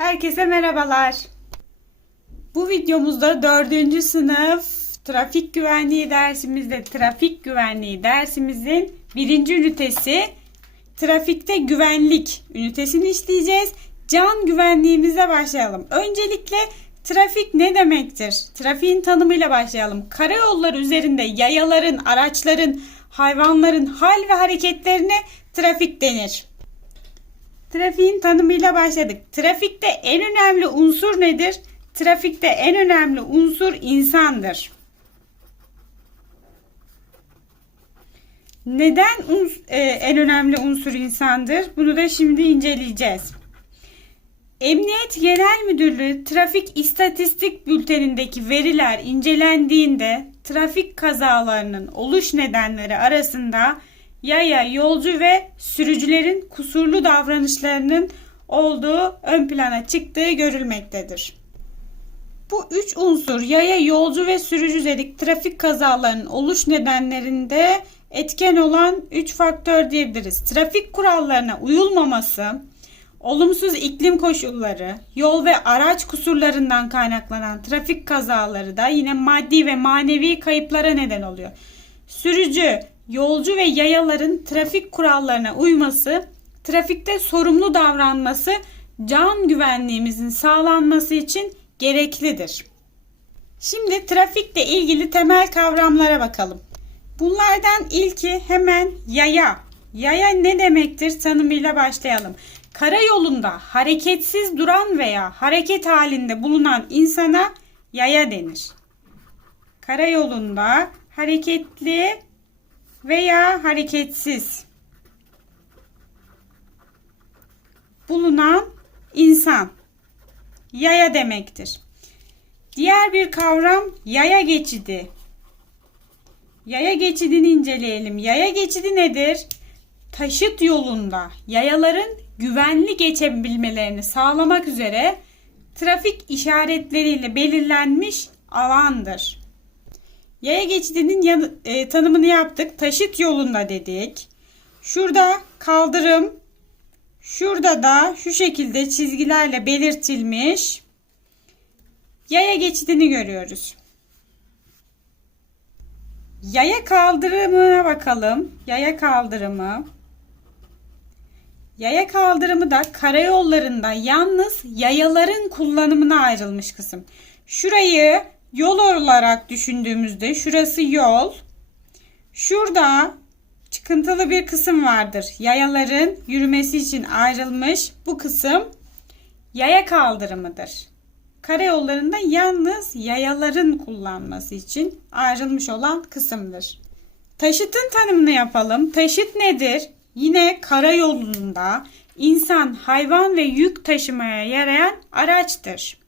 Herkese merhabalar. Bu videomuzda 4. sınıf trafik güvenliği dersimizde trafik güvenliği dersimizin birinci ünitesi trafikte güvenlik ünitesini işleyeceğiz. Can güvenliğimize başlayalım. Öncelikle trafik ne demektir? Trafiğin tanımıyla başlayalım. Karayolları üzerinde yayaların, araçların, hayvanların hal ve hareketlerine trafik denir. Trafiğin tanımıyla başladık. Trafikte en önemli unsur nedir? Trafikte en önemli unsur insandır. Neden e, en önemli unsur insandır? Bunu da şimdi inceleyeceğiz. Emniyet Genel Müdürlüğü Trafik İstatistik Bültenindeki veriler incelendiğinde trafik kazalarının oluş nedenleri arasında yaya, yolcu ve sürücülerin kusurlu davranışlarının olduğu ön plana çıktığı görülmektedir. Bu üç unsur yaya, yolcu ve sürücü dedik trafik kazalarının oluş nedenlerinde etken olan üç faktör diyebiliriz. Trafik kurallarına uyulmaması, olumsuz iklim koşulları, yol ve araç kusurlarından kaynaklanan trafik kazaları da yine maddi ve manevi kayıplara neden oluyor. Sürücü, yolcu ve yayaların trafik kurallarına uyması, trafikte sorumlu davranması can güvenliğimizin sağlanması için gereklidir. Şimdi trafikle ilgili temel kavramlara bakalım. Bunlardan ilki hemen yaya. Yaya ne demektir tanımıyla başlayalım. Karayolunda hareketsiz duran veya hareket halinde bulunan insana yaya denir. Karayolunda hareketli veya hareketsiz bulunan insan yaya demektir. Diğer bir kavram yaya geçidi. Yaya geçidini inceleyelim. Yaya geçidi nedir? Taşıt yolunda yayaların güvenli geçebilmelerini sağlamak üzere trafik işaretleriyle belirlenmiş alandır. Yaya geçidinin yanı- e, tanımını yaptık. Taşıt yolunda dedik. Şurada kaldırım, şurada da şu şekilde çizgilerle belirtilmiş yaya geçidini görüyoruz. Yaya kaldırımına bakalım. Yaya kaldırımı. Yaya kaldırımı da karayollarında yalnız yayaların kullanımına ayrılmış kısım. Şurayı yol olarak düşündüğümüzde şurası yol. Şurada çıkıntılı bir kısım vardır. Yayaların yürümesi için ayrılmış bu kısım yaya kaldırımıdır. Karayollarında yalnız yayaların kullanması için ayrılmış olan kısımdır. Taşıtın tanımını yapalım. Taşıt nedir? Yine karayolunda insan, hayvan ve yük taşımaya yarayan araçtır.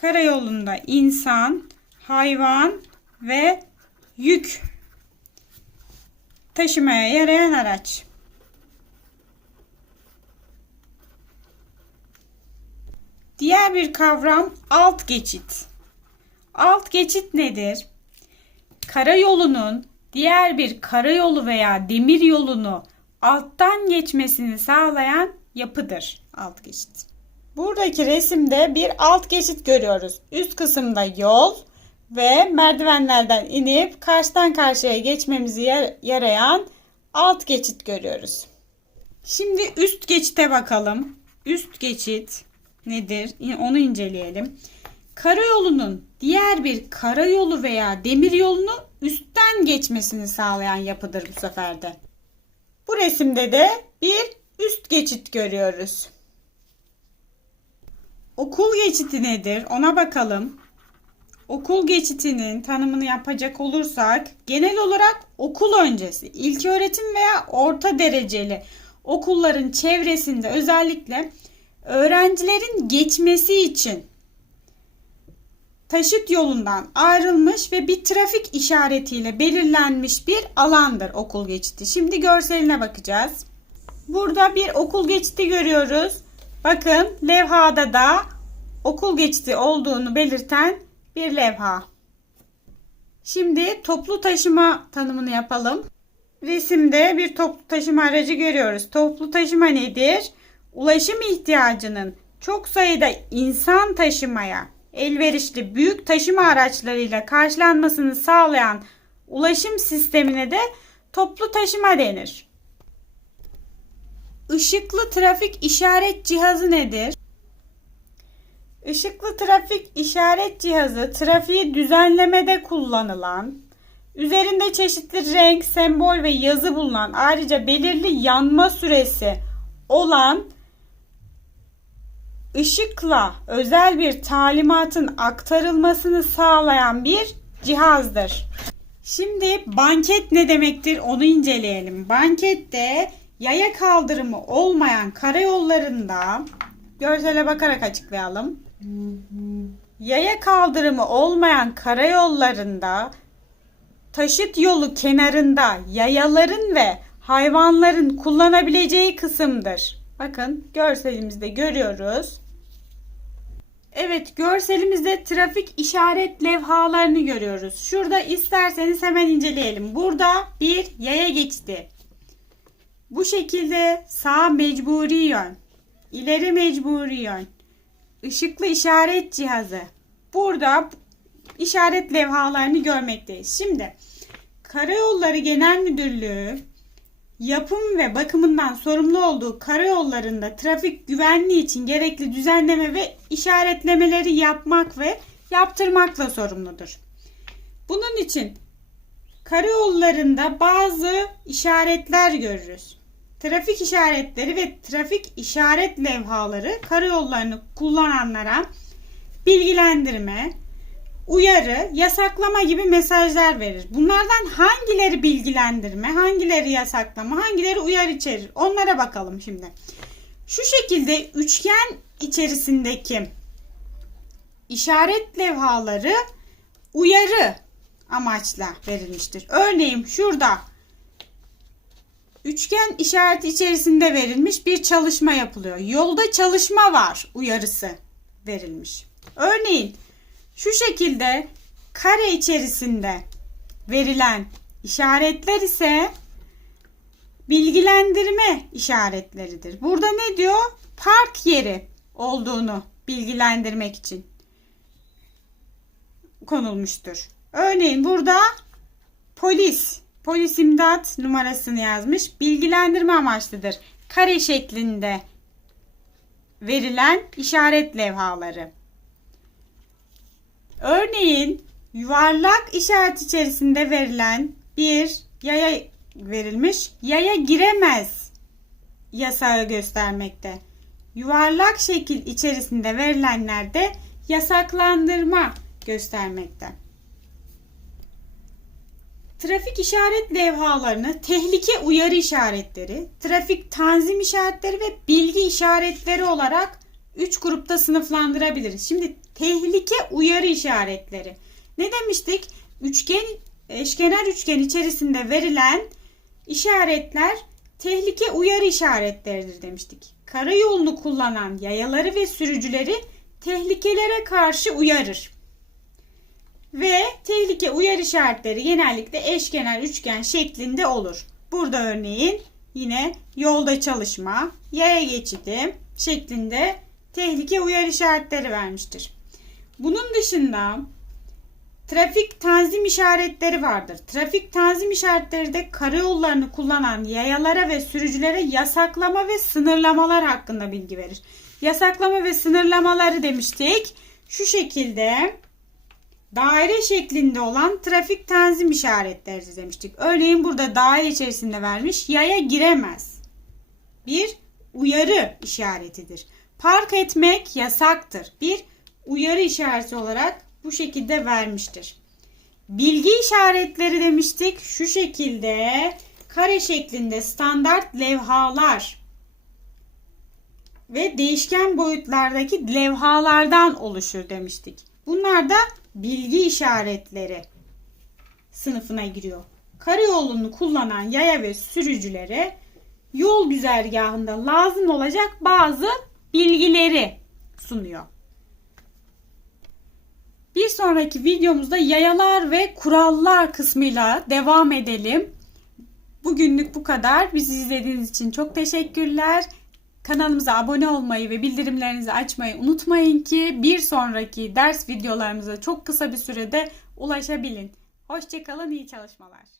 Karayolunda insan, hayvan ve yük taşımaya yarayan araç. Diğer bir kavram alt geçit. Alt geçit nedir? Karayolunun diğer bir karayolu veya demir yolunu alttan geçmesini sağlayan yapıdır alt geçit. Buradaki resimde bir alt geçit görüyoruz. Üst kısımda yol ve merdivenlerden inip karşıdan karşıya geçmemizi yar- yarayan alt geçit görüyoruz. Şimdi üst geçite bakalım. Üst geçit nedir? Onu inceleyelim. Karayolunun diğer bir karayolu veya demir yolunu üstten geçmesini sağlayan yapıdır bu sefer de. Bu resimde de bir üst geçit görüyoruz. Okul geçiti nedir? Ona bakalım. Okul geçitinin tanımını yapacak olursak genel olarak okul öncesi, ilköğretim veya orta dereceli okulların çevresinde özellikle öğrencilerin geçmesi için taşıt yolundan ayrılmış ve bir trafik işaretiyle belirlenmiş bir alandır okul geçidi. Şimdi görseline bakacağız. Burada bir okul geçidi görüyoruz. Bakın levhada da okul geçidi olduğunu belirten bir levha. Şimdi toplu taşıma tanımını yapalım. Resimde bir toplu taşıma aracı görüyoruz. Toplu taşıma nedir? ulaşım ihtiyacının çok sayıda insan taşımaya elverişli büyük taşıma araçlarıyla karşılanmasını sağlayan ulaşım sistemine de toplu taşıma denir. Işıklı trafik işaret cihazı nedir? Işıklı trafik işaret cihazı trafiği düzenlemede kullanılan, üzerinde çeşitli renk, sembol ve yazı bulunan ayrıca belirli yanma süresi olan ışıkla özel bir talimatın aktarılmasını sağlayan bir cihazdır. Şimdi banket ne demektir onu inceleyelim. Bankette yaya kaldırımı olmayan karayollarında görsele bakarak açıklayalım. Yaya kaldırımı olmayan karayollarında taşıt yolu kenarında yayaların ve hayvanların kullanabileceği kısımdır. Bakın görselimizde görüyoruz. Evet görselimizde trafik işaret levhalarını görüyoruz. Şurada isterseniz hemen inceleyelim. Burada bir yaya geçti. Bu şekilde sağ mecburi yön, ileri mecburi yön, ışıklı işaret cihazı. Burada işaret levhalarını görmekteyiz. Şimdi Karayolları Genel Müdürlüğü yapım ve bakımından sorumlu olduğu karayollarında trafik güvenliği için gerekli düzenleme ve işaretlemeleri yapmak ve yaptırmakla sorumludur. Bunun için karayollarında bazı işaretler görürüz. Trafik işaretleri ve trafik işaret levhaları karayollarını kullananlara bilgilendirme, uyarı, yasaklama gibi mesajlar verir. Bunlardan hangileri bilgilendirme, hangileri yasaklama, hangileri uyarı içerir? Onlara bakalım şimdi. Şu şekilde üçgen içerisindeki işaret levhaları uyarı amaçla verilmiştir. Örneğin şurada üçgen işareti içerisinde verilmiş bir çalışma yapılıyor. Yolda çalışma var uyarısı verilmiş. Örneğin şu şekilde kare içerisinde verilen işaretler ise bilgilendirme işaretleridir. Burada ne diyor? Park yeri olduğunu bilgilendirmek için konulmuştur. Örneğin burada polis, polis imdat numarasını yazmış. Bilgilendirme amaçlıdır. Kare şeklinde verilen işaret levhaları. Örneğin yuvarlak işaret içerisinde verilen bir yaya verilmiş. Yaya giremez yasağı göstermekte. Yuvarlak şekil içerisinde verilenlerde yasaklandırma göstermekte. Trafik işaret levhalarını tehlike uyarı işaretleri, trafik tanzim işaretleri ve bilgi işaretleri olarak 3 grupta sınıflandırabiliriz. Şimdi tehlike uyarı işaretleri. Ne demiştik? Üçgen eşkenar üçgen içerisinde verilen işaretler tehlike uyarı işaretleridir demiştik. Karayolunu kullanan yayaları ve sürücüleri tehlikelere karşı uyarır. Ve tehlike uyarı işaretleri genellikle eşkenar üçgen şeklinde olur. Burada örneğin yine yolda çalışma, yaya geçidi şeklinde tehlike uyarı işaretleri vermiştir. Bunun dışında trafik tanzim işaretleri vardır. Trafik tanzim işaretleri de karayollarını kullanan yayalara ve sürücülere yasaklama ve sınırlamalar hakkında bilgi verir. Yasaklama ve sınırlamaları demiştik. Şu şekilde daire şeklinde olan trafik tanzim işaretleri demiştik. Örneğin burada daire içerisinde vermiş yaya giremez. Bir uyarı işaretidir. Park etmek yasaktır. Bir uyarı işareti olarak bu şekilde vermiştir. Bilgi işaretleri demiştik. Şu şekilde kare şeklinde standart levhalar ve değişken boyutlardaki levhalardan oluşur demiştik. Bunlar da bilgi işaretleri sınıfına giriyor. Karayolunu kullanan yaya ve sürücülere yol güzergahında lazım olacak bazı bilgileri sunuyor. Bir sonraki videomuzda yayalar ve kurallar kısmıyla devam edelim. Bugünlük bu kadar. Bizi izlediğiniz için çok teşekkürler. Kanalımıza abone olmayı ve bildirimlerinizi açmayı unutmayın ki bir sonraki ders videolarımıza çok kısa bir sürede ulaşabilin. Hoşçakalın, iyi çalışmalar.